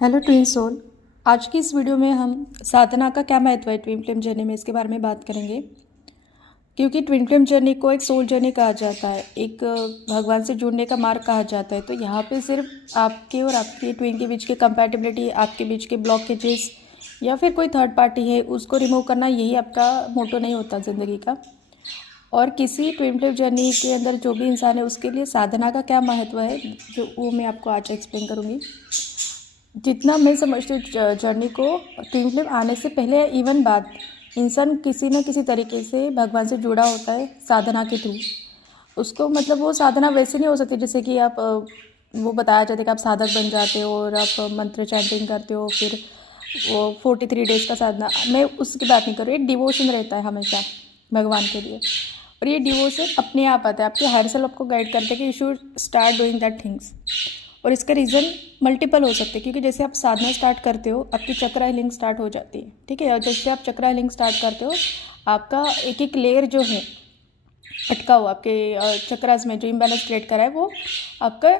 Hello twin soul. आज की इस वीडियो में हम साधना का क्या महत्व है ट्विन फ्लेम जर्नी में, इसके बारे में बात करेंगे। क्योंकि ट्विन फ्लेम जर्नी को एक सोल जर्नी कहा जाता है, एक भगवान से जुड़ने का मार्ग कहा जाता है। तो यहाँ पे सिर्फ आपके और आपके ट्विन के बीच के कंपैटिबिलिटी, आपके बीच के ब्लॉकेजेस या फिर कोई थर्ड पार्टी है उसको रिमूव करना, यही आपका मोटो नहीं होता ज़िंदगी का। और किसी ट्विन फ्लेम जर्नी के अंदर जो भी इंसान है उसके लिए साधना का क्या महत्व है, जो वो मैं आपको आज एक्सप्लेन करूँगी। जितना मैं समझती हूँ जर्नी को, ट्विन फ्लेम आने से पहले इवन बाद इंसान किसी न किसी तरीके से भगवान से जुड़ा होता है साधना के थ्रू। उसको मतलब वो साधना वैसे नहीं हो सकती जैसे कि आप वो बताया जाता है कि आप साधक बन जाते हो और आप मंत्र चैंटिंग करते हो, फिर वो 43 डेज का साधना। मैं उसकी बात नहीं कर रही, एक डिवोशन रहता है हमेशा भगवान के लिए। और ये डिवोशन अपने आप आता है, आपके हायर सेल्फ आपको गाइड करते हैं कि you should start doing that things. और इसका रीज़न मल्टीपल हो सकते हैं, क्योंकि जैसे आप साधना स्टार्ट करते हो आपकी चक्रा हीलिंग स्टार्ट हो जाती है, ठीक है। और जैसे आप चक्रा हीलिंग स्टार्ट करते हो आपका एक एक लेयर जो है अटका हुआ आपके चक्रास में जो इम्बैलेंस क्रिएट करा है वो आपका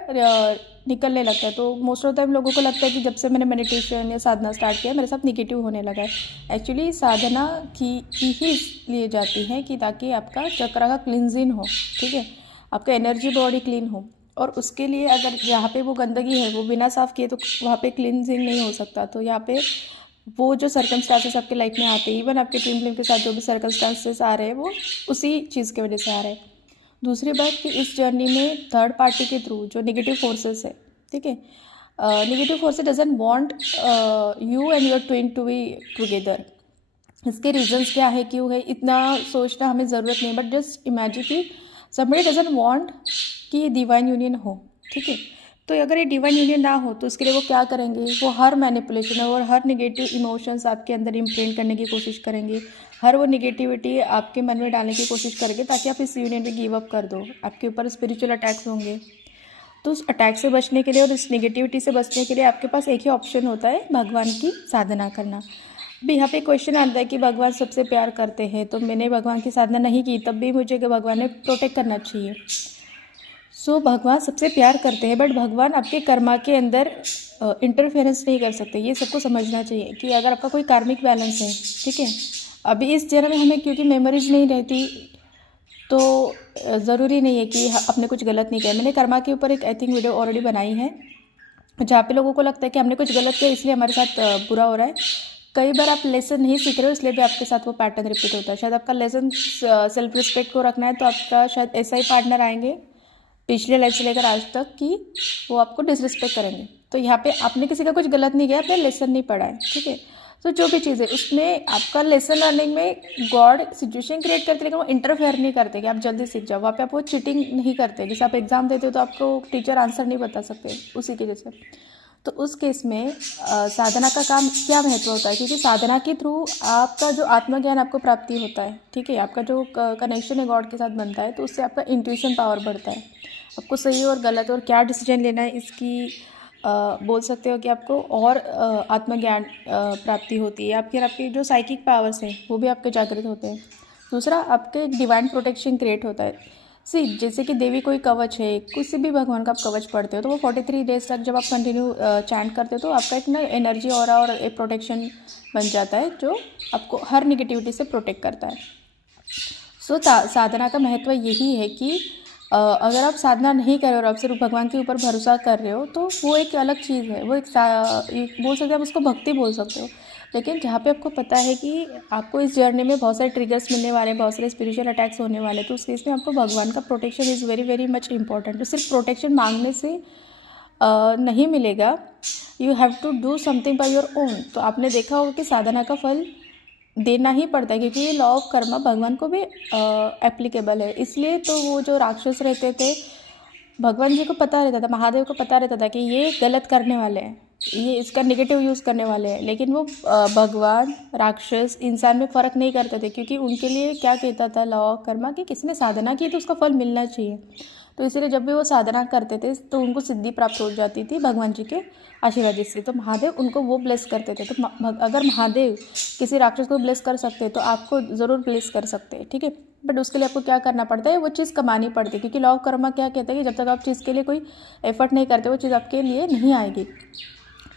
निकलने लगता है। तो मोस्ट ऑफ टाइम लोगों को लगता है कि जब से मैंने मेडिटेशन या साधना स्टार्ट किया मेरे साथ निगेटिव होने लगा है। एक्चुअली साधना की ही इसलिए जाती है कि ताकि आपका चक्रा का क्लिनजिंग हो, ठीक है, आपका एनर्जी बॉडी क्लीन हो। और उसके लिए अगर जहाँ पे वो गंदगी है वो बिना साफ़ किए तो वहाँ पे क्लिनजिंग नहीं हो सकता। तो यहाँ पे वो जो सर्कमस्टांसेस आपके लाइफ में आते हैं, इवन आपके ट्विन फ्लेम के साथ जो भी सर्कमस्टांसेस आ रहे हैं वो उसी चीज़ की वजह से आ रहे हैं। दूसरी बात कि इस जर्नी में थर्ड पार्टी के थ्रू जो नेगेटिव फोर्सेस है, ठीक है, negative forces doesn't want you and your twin to be together. इसके रीजंस क्या है, क्यों है, इतना सोचना हमें ज़रूरत नहीं, बट जस्ट इमेजिन कि समबडी डजंट वांट कि डिवाइन यूनियन हो, ठीक है। तो अगर ये डिवाइन यूनियन ना हो तो उसके लिए वो क्या करेंगे, वो हर मैनिपुलेशन और हर नेगेटिव इमोशंस आपके अंदर इम्प्रिंट करने की कोशिश करेंगे, हर वो निगेटिविटी आपके मन में डालने की कोशिश करेंगे ताकि आप इस यूनियन में गिव अप कर दो। आपके ऊपर स्पिरिचुअल अटैक्स होंगे। तो उस अटैक से बचने के लिए और इस नेगेटिविटी से बचने के लिए आपके पास एक ही ऑप्शन होता है, भगवान की साधना करना। अभी यहाँ पे क्वेश्चन आता है कि भगवान सबसे प्यार करते हैं, तो मैंने भगवान की साधना नहीं की तब भी मुझे भगवान ने प्रोटेक्ट करना चाहिए। भगवान सबसे प्यार करते हैं, बट भगवान आपके कर्मा के अंदर इंटरफेरेंस नहीं कर सकते। ये सबको समझना चाहिए कि अगर आपका कोई कार्मिक बैलेंस है, ठीक है, अभी इस जन्म में हमें क्योंकि मेमोरीज नहीं रहती तो ज़रूरी नहीं है कि आपने कुछ गलत नहीं किया। मैंने कर्मा के ऊपर एक आई थिंक वीडियो ऑलरेडी बनाई है जहाँ पे लोगों को लगता है कि हमने कुछ गलत किया इसलिए हमारे साथ बुरा हो रहा है। कई बार आप लेसन नहीं सीख रहे हो इसलिए भी आपके साथ वो पैटर्न रिपीट होता है। शायद आपका लेसन सेल्फ रिस्पेक्ट को रखना है तो आपका शायद ऐसा ही पार्टनर आएंगे पिछले लाइफ से लेकर आज तक कि वो आपको डिसरिस्पेक्ट करेंगे। तो यहाँ पे आपने किसी का कुछ गलत नहीं किया, आपने लेसन नहीं पढ़ा है, ठीक है। तो जो भी चीज़ है उसमें आपका लेसन लर्निंग में गॉड सिचुएशन क्रिएट करते, लेकिन वो इंटरफेयर नहीं करते कि आप जल्दी सीख जाओ। वहाँ पे आप वो चीटिंग नहीं करते। जैसे आप एग्जाम देते हो तो आपको टीचर आंसर नहीं बता सकते उसी की जैसे। तो उस केस में साधना का काम क्या महत्व होता है, क्योंकि साधना के थ्रू आपका जो आत्मज्ञान आपको प्राप्ति होता है, ठीक है, आपका जो कनेक्शन है गॉड के साथ बनता है, तो उससे आपका इंट्यूशन पावर बढ़ता है। आपको सही और गलत और क्या डिसीजन लेना है इसकी बोल सकते हो कि आपको और आत्मज्ञान प्राप्ति होती है। आपके जो साइकिक पावर्स हैं वो भी आपके जागृत होते हैं। दूसरा, आपके डिवाइन प्रोटेक्शन क्रिएट होता है। जैसे कि देवी कोई कवच है, किसी भी भगवान का आप कवच पढ़ते हो तो वो 43 डेज तक जब आप कंटिन्यू चैंट करते हो तो आपका एक ना एनर्जी और एक प्रोटेक्शन बन जाता है जो आपको हर निगेटिविटी से प्रोटेक्ट करता है। साधना का महत्व यही है कि अगर आप साधना नहीं कर रहे हो और आप सिर्फ भगवान के ऊपर भरोसा कर रहे हो तो वो एक अलग चीज़ है। वो एक बोल सकते हो, आप उसको भक्ति बोल सकते हो। लेकिन जहाँ पे आपको पता है कि आपको इस जर्नी में बहुत सारे ट्रिगर्स मिलने वाले हैं, बहुत सारे स्पिरिचुअल अटैक्स होने वाले हैं, तो उस केस में आपको भगवान का protection is very very much important. तो सिर्फ प्रोटेक्शन मांगने से नहीं मिलेगा, you have to do something by your own. तो आपने देखा होगा कि साधना का फल देना ही पड़ता है, क्योंकि ये लॉ ऑफ कर्मा भगवान को भी एप्लीकेबल है। इसलिए तो वो जो राक्षस रहते थे, भगवान जी को पता रहता था, महादेव को पता रहता था कि ये गलत करने वाले हैं, ये इसका नेगेटिव यूज़ करने वाले हैं, लेकिन वो भगवान राक्षस इंसान में फ़र्क नहीं करते थे, क्योंकि उनके लिए क्या कहता था लॉ ऑफ कर्मा कि किसी ने साधना की तो उसका फल मिलना चाहिए। तो इसीलिए जब भी वो साधना करते थे तो उनको सिद्धि प्राप्त हो जाती थी भगवान जी के आशीर्वाद से। तो महादेव उनको वो ब्लेस करते थे। तो अगर महादेव किसी राक्षस को ब्लेस कर सकते हैं तो आपको ज़रूर ब्लेस कर सकते हैं, ठीक है। बट उसके लिए आपको क्या करना पड़ता है, वो चीज़ कमानी पड़ती है, क्योंकि लॉ ऑफ कर्मा क्या कहता है कि जब तक आप चीज़ के लिए कोई एफर्ट नहीं करते वो चीज़ आपके लिए नहीं आएगी,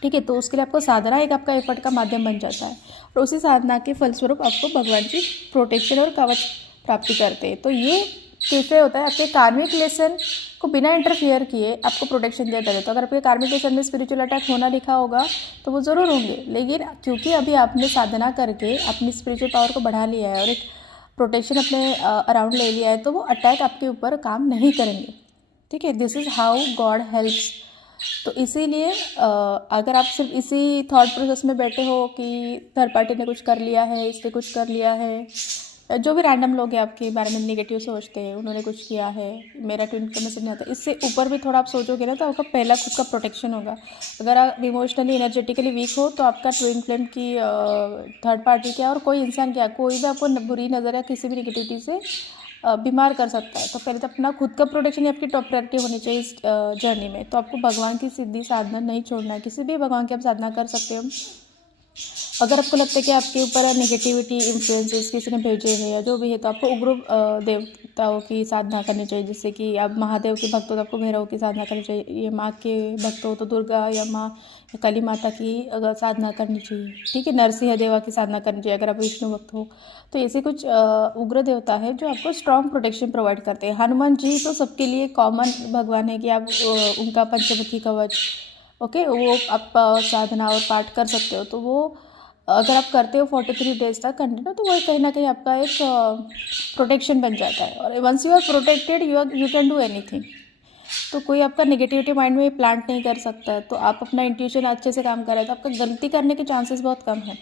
ठीक है। तो उसके लिए आपको साधना एक आपका एफर्ट का माध्यम बन जाता है और उसी साधना के फलस्वरूप आपको भगवान जी प्रोटेक्शन और कवच प्राप्ति करते हैं। तो ये कैसे होता है, आपके कार्मिक लेसन को बिना इंटरफियर किए आपको प्रोटेक्शन देता है। तो अगर आपके कार्मिक लेसन में स्पिरिचुअल अटैक होना लिखा होगा तो वो ज़रूर होंगे, लेकिन क्योंकि अभी आपने साधना करके अपनी स्पिरिचुअल पावर को बढ़ा लिया है और एक प्रोटेक्शन अपने अराउंड ले लिया है, तो वो अटैक आपके ऊपर काम नहीं करेंगे। ठीक है, this is how God helps. तो इसीलिए अगर आप सिर्फ इसी थॉट प्रोसेस में बैठे हो कि थर्ड पार्टी ने कुछ कर लिया है, इसने कुछ कर लिया है, जो भी रैंडम लोग हैं आपके बारे में नेगेटिव सोचते हैं, उन्होंने कुछ किया है, मेरा ट्विन फ्लेम में समझ नहीं आता, इससे ऊपर भी थोड़ा आप सोचोगे ना तो आपका पहला खुद का प्रोटेक्शन होगा। अगर आप इमोशनली एनर्जेटिकली वीक हो तो आपका ट्विन फ्लेम की थर्ड पार्टी क्या और कोई इंसान क्या, कोई भी आपको बुरी नज़र या किसी भी नेगेटिविटी से बीमार कर सकता है। तो पहले तो अपना खुद का प्रोटेक्शन आपकी टॉप प्रायोरिटी होनी चाहिए इस जर्नी में। तो आपको भगवान की सिद्धि साधना नहीं छोड़ना है, किसी भी भगवान की आप साधना कर सकते हो। अगर आपको लगता है कि आपके ऊपर नेगेटिविटी इन्फ्लुएंसेस किसी ने भेजे हैं या जो भी है, तो आपको उग्र देवताओं की साधना करनी चाहिए। जैसे कि आप महादेव के भक्त हो तो आपको भैरव की साधना करनी चाहिए, ये माँ के भक्त हो तो दुर्गा या माँ या काली माता की अगर साधना करनी चाहिए। ठीक है, नरसिंह देवा की साधना करनी चाहिए अगर आप विष्णु भक्त हो। तो ऐसे कुछ उग्र देवता है जो आपको स्ट्रॉन्ग प्रोटेक्शन प्रोवाइड करते हैं। हनुमान जी तो सबके लिए कॉमन भगवान है कि आप उनका पंचमुखी कवच, ओके, वो आप साधना और पाठ कर सकते हो। तो वो अगर आप करते हो 43 डेज तक कंटिन्यू, तो वो कहीं ना कहीं आपका एक प्रोटेक्शन बन जाता है। और once you are protected you can do anything. तो कोई आपका नेगेटिविटी माइंड में प्लांट नहीं कर सकता। तो आप अपना इंट्यूशन अच्छे से काम कर रहे हैं तो आपका गलती करने के चांसेस बहुत कम है।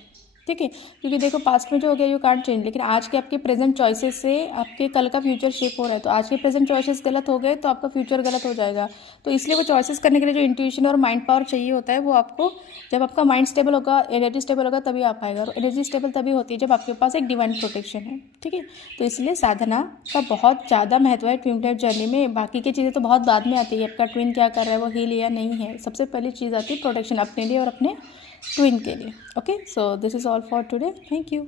ठीक है, क्योंकि देखो पास्ट में जो हो गया यू कांट चेंज, लेकिन आज के आपके प्रेजेंट चॉइसेस से आपके कल का फ्यूचर शेप हो रहा है। तो आज के प्रेजेंट चॉइसेस गलत हो गए तो आपका फ्यूचर गलत हो जाएगा। तो इसलिए वो चॉइसेस करने के लिए जो इंट्यूशन और माइंड पावर चाहिए होता है, वो आपको जब आपका माइंड स्टेबल होगा, एनर्जी स्टेबल होगा, तभी आ पाएगा। और एनर्जी स्टेबल तभी होती है जब आपके पास एक डिवाइन प्रोटेक्शन है। ठीक है, तो इसलिए साधना का बहुत ज़्यादा महत्व है ट्विन फ्लेम जर्नी में। बाकी की चीज़ें तो बहुत बाद में आती है, आपका ट्विन क्या कर रहा है, वो हील या नहीं है। सबसे पहली चीज़ आती है प्रोटेक्शन अपने लिए और अपने ट्विन के लिए। Okay, so this is all for today, thank you.